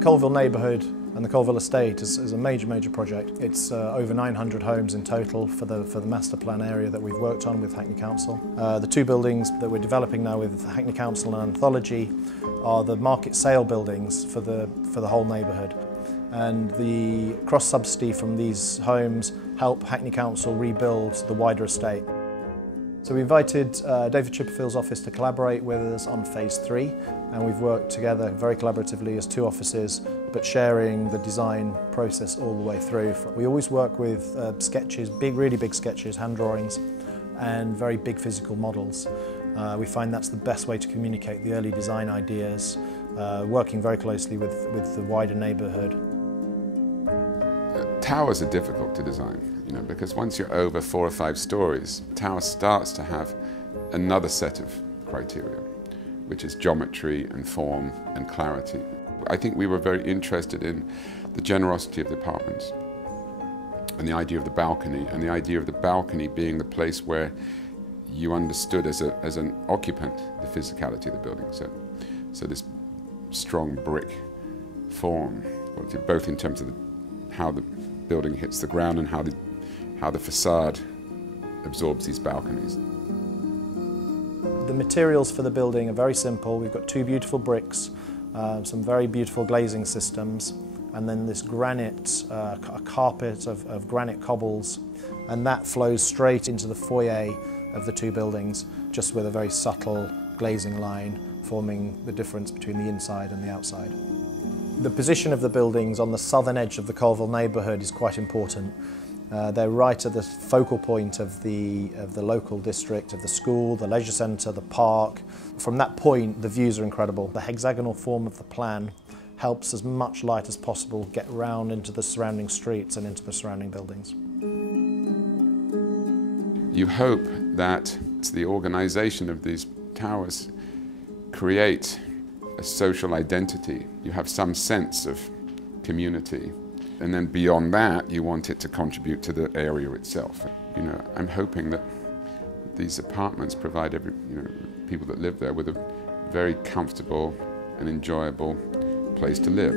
Colville neighbourhood and the Colville estate is a major project. It's over 900 homes in total for the master plan area that we've worked on with Hackney Council. The two buildings that we're developing now with Hackney Council and Anthology are the market sale buildings for the whole neighbourhood. And the cross-subsidy from these homes help Hackney Council rebuild the wider estate. So we invited David Chipperfield's office to collaborate with us on phase 3, and we've worked together very collaboratively as two offices, but sharing the design process all the way through. We always work with sketches, really big sketches, hand drawings, and very big physical models. We find that's the best way to communicate the early design ideas, working very closely with the wider neighbourhood. Towers are difficult to design, because once you're over 4 or 5 stories, the tower starts to have another set of criteria, which is geometry and form and clarity. I think we were very interested in the generosity of the apartments and the idea of the balcony, and the idea of the balcony being the place where you understood as an occupant the physicality of the building. So this strong brick form, both in terms of how the building hits the ground and how the facade absorbs these balconies. The materials for the building are very simple. We've got 2 beautiful bricks, some very beautiful glazing systems, and then this granite, a carpet of granite cobbles, and that flows straight into the foyer of the 2 buildings, just with a very subtle glazing line forming the difference between the inside and the outside. The position of the buildings on the southern edge of the Colville neighbourhood is quite important. They're right at the focal point of the local district, of the school, the leisure centre, the park. From that point, the views are incredible. The hexagonal form of the plan helps as much light as possible get round into the surrounding streets and into the surrounding buildings. You hope that the organisation of these towers create a social identity. You have some sense of community, and then beyond that you want it to contribute to the area itself. I'm hoping that these apartments provide people that live there with a very comfortable and enjoyable place to live.